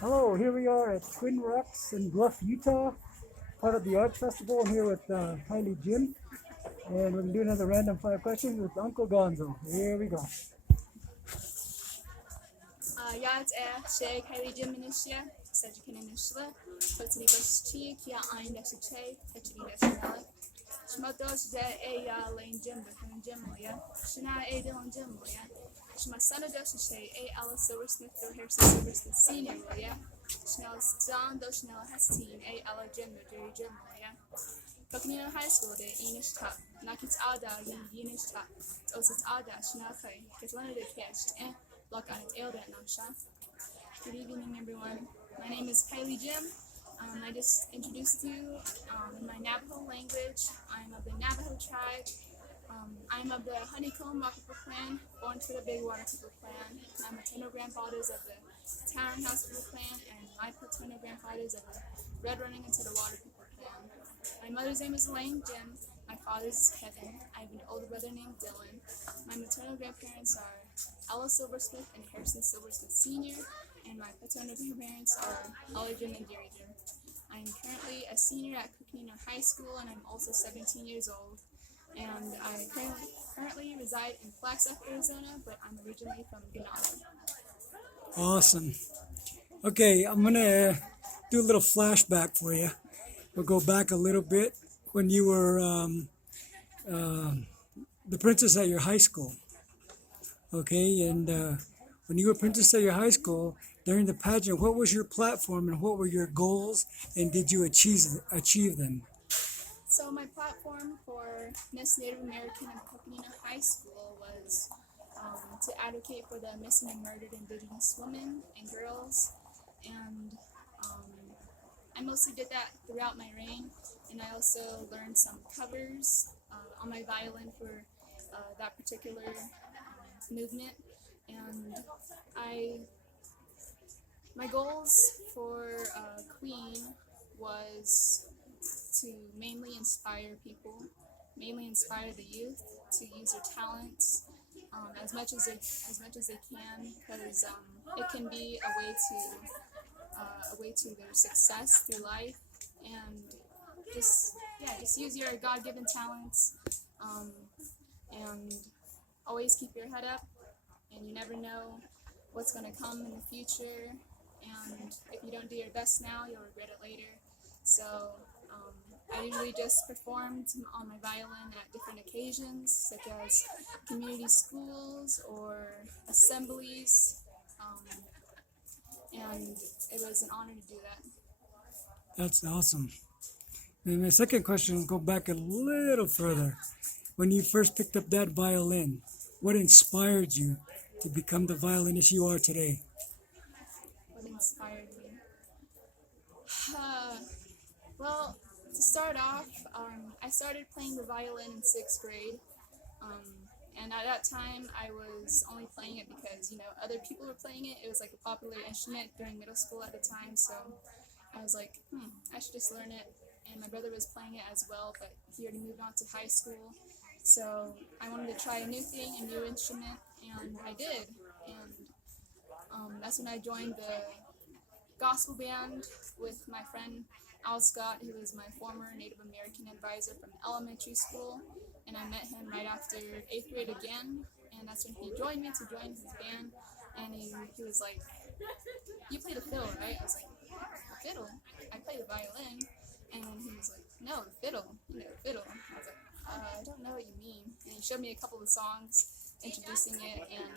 Hello, here we are at Twin Rocks in Bluff, Utah, part of the Arts Festival. I'm here with Kylie Jim, and we're going to do another random five questions with Uncle Gonzo. Here we go. Yad şey Kylie Jim'inişya, Sajikin'inişla, Totally Bashchi, Kia Ein Dashiche, Petri Dashinella. Shmados de Eya Lane Jim, Becoming Jimlia, Shana A. Dillon Jimlia, Shmasana Doshiche, A. Alice Silversmith, Do Harrison Silversmith Senior Lilia, Schnell Don Doshnell Hesteen, A. Ella Jim, Jerry Jimlia. Coconino High School de Enish Top, Nakits Ada, Yenish Top, Osis Ada, Schnellke, Ketlana de Catched, Block on its Elda Nasha. Good evening, everyone. My name is Kylie Jim. I just introduced you in my Navajo language. I'm of the Navajo tribe. I'm of the Honeycomb Rock People clan, born to the Big Water People clan. My maternal grandfathers of the Townhouse People clan, and my paternal grandfathers of the Red Running into the Water People clan. My mother's name is Elaine Jim. My father's is Kevin. I have an older brother named Dylan. My maternal grandparents are Ella Silversmith and Harrison Silversmith Sr., and my paternal grandparents are Holly Jim and Gary Jim. I'm currently a senior at Coconino High School, and I'm also 17 years old. And I currently reside in Flagstaff, Arizona, but I'm originally from Gonzo. Awesome. Okay, I'm going to do a little flashback for you. We'll go back a little bit when you were the princess at your high school. Okay, and when you were princess at your high school, during the pageant, what was your platform and what were your goals, and did you achieve them? So my platform for Miss Native American at Coconino High School was to advocate for the missing and murdered Indigenous women and girls, and I mostly did that throughout my reign, and I also learned some covers on my violin for that particular movement, and my goals for Queen was to mainly inspire people, mainly inspire the youth to use their talents as much as they can, because it can be a way to their success through life, and just use your God-given talents, and always keep your head up, and you never know what's going to come in the future, and if you don't do your best now, you'll regret it later. So I usually just performed on my violin at different occasions, such as community schools or assemblies, and it was an honor to do that. That's awesome. And my second question, go back a little further. When you first picked up that violin, what inspired you to become the violinist you are today? What inspired me? Well, to start off, I started playing the violin in sixth grade, and at that time I was only playing it because other people were playing it. It was like a popular instrument during middle school at the time, so I was like, I should just learn it. And my brother was playing it as well, but he already moved on to high school, so I wanted to try a new thing, a new instrument, and I did. And that's when I joined the gospel band with my friend Al Scott, who was my former Native American advisor from elementary school, and I met him right after 8th grade again, and that's when he joined me to join his band, and he was like, "You play the fiddle, right?" I was like, "The fiddle? I play the violin." And he was like, "No, the fiddle, fiddle." I was like, "I don't know what you mean." And he showed me a couple of songs introducing it, and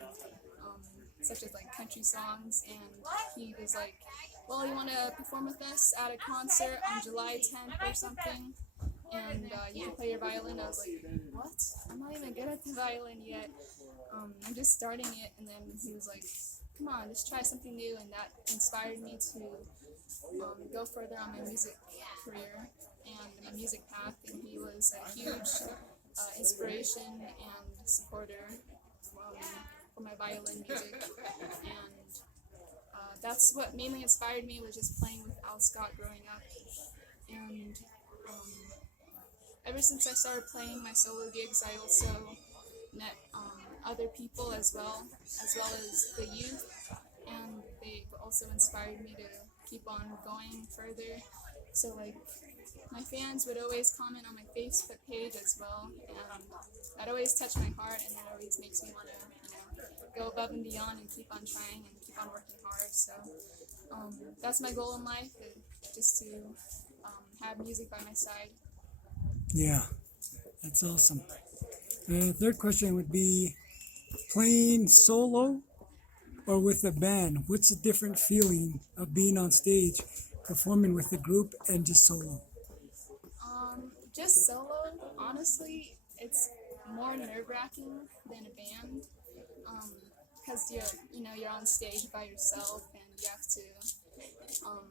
such as like country songs, and he was like, "Well, you want to perform with us at a concert on July 10th or something, and you can play your violin." I was like, "What? I'm not even good at the violin yet. I'm just starting it." And then he was like, "Come on, just try something new," and that inspired me to go further on my music career and my music path. And he was a huge inspiration and supporter for my violin music, and that's what mainly inspired me, was just playing with Al Scott growing up. And ever since I started playing my solo gigs, I also met other people as well as the youth, and they've also inspired me to keep on going further. So like my fans would always comment on my Facebook page as well, and that always touched my heart, and that always makes me want to, go above and beyond and keep on trying and keep on working hard. So that's my goal in life, just to have music by my side. Yeah, that's awesome. The third question would be playing solo or with a band. What's the different feeling of being on stage, performing with a group, and just solo? Just solo, honestly, it's more nerve-wracking than a band, because you're on stage by yourself and you have to um,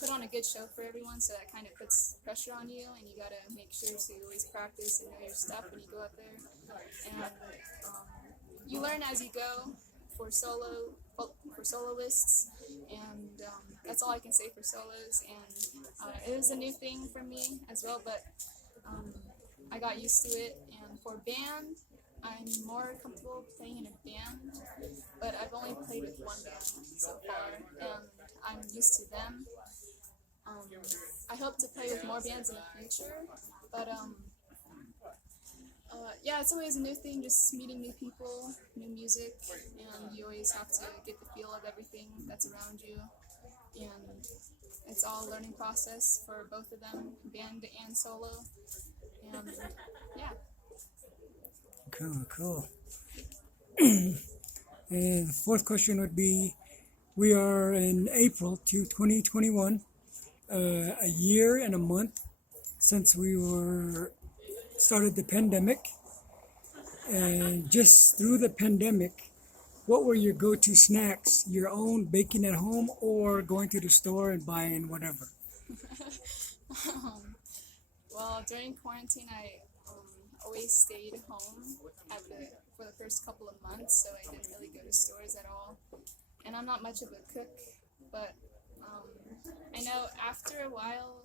put on a good show for everyone, so that kind of puts pressure on you, and you gotta make sure to always practice and know your stuff when you go up there. And you learn as you go for soloists, and that's all I can say for solos. And it was a new thing for me as well, but I got used to it. And for band, I'm more comfortable playing in a band, but I've only played with one band so far, and I'm used to them. I hope to play with more bands in the future, but yeah, it's always a new thing, just meeting new people, new music, and you always have to get the feel of everything that's around you, and it's all a learning process for both of them, band and solo, and yeah. Cool. And the fourth question would be, we are in April 2021, a year and a month since we were started the pandemic. And just through the pandemic, what were your go-to snacks? Your own baking at home or going to the store and buying whatever? Well, during quarantine, I always stayed home for the first couple of months, so I didn't really go to stores at all. And I'm not much of a cook, but I know after a while,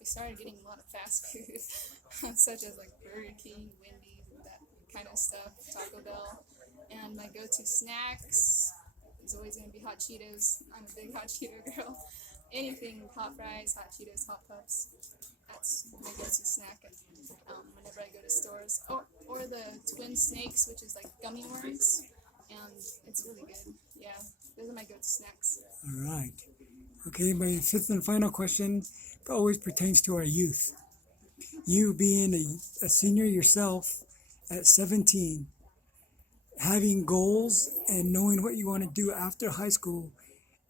we started getting a lot of fast food, such as like Burger King, Wendy's, that kind of stuff, Taco Bell. And my go-to snacks is always going to be hot Cheetos. I'm a big hot Cheeto girl. Anything, hot fries, hot Cheetos, hot puffs. That's my go-to snack whenever I go to stores. Or the Twin Snakes, which is like gummy worms, and it's really good. Yeah, those are my go-to snacks. All right. Okay, my fifth and final question always pertains to our youth. You being a senior yourself at 17, having goals and knowing what you want to do after high school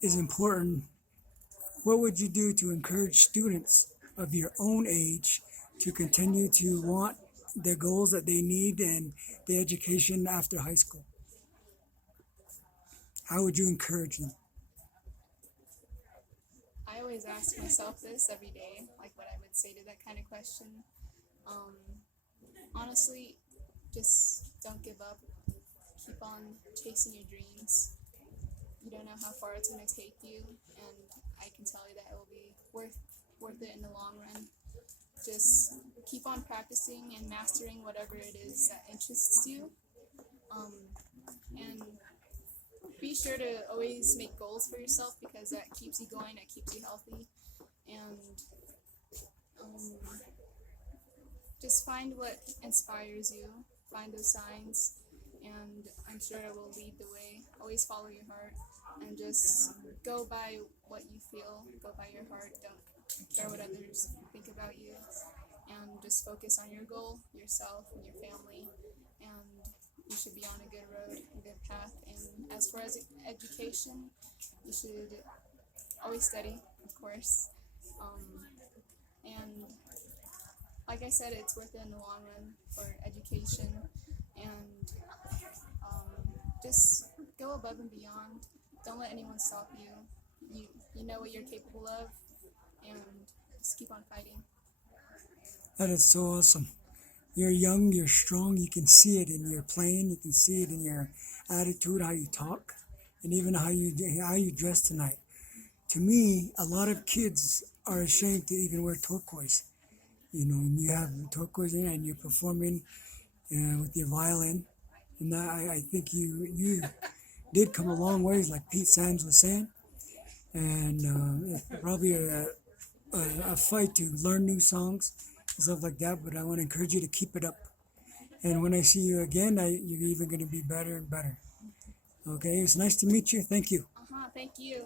is important. What would you do to encourage students of your own age to continue to want the goals that they need and the education after high school? How would you encourage them? I always ask myself this every day, like what I would say to that kind of question. Honestly, just don't give up. Keep on chasing your dreams. You don't know how far it's going to take you, and I can tell you that it will be worth it in the long run. Just keep on practicing and mastering whatever it is that interests you, and be sure to always make goals for yourself, because that keeps you going, that keeps you healthy, and just find what inspires you, find those signs, and I'm sure it will lead the way. Always follow your heart, and just go by what you feel, go by your heart, don't care what others think about you, and just focus on your goal, yourself, and your family, and you should be on a good road, a good path. And as far as education, you should always study, of course, and like I said, it's worth it in the long run for education, and just go above and beyond. Don't let anyone stop you. You know what you're capable of, and just keep on fighting. That is so awesome. You're young, you're strong, you can see it in your playing, you can see it in your attitude, how you talk, and even how you dress tonight. To me, a lot of kids are ashamed to even wear turquoise. You know, and you have turquoise in and you're performing with your violin. And I think you did come a long ways, like Pete Sands was saying. and it's probably a fight to learn new songs and stuff like that. But I want to encourage you to keep it up. And when I see you again, you're even going to be better and better. Okay, it's nice to meet you. Thank you. Thank you.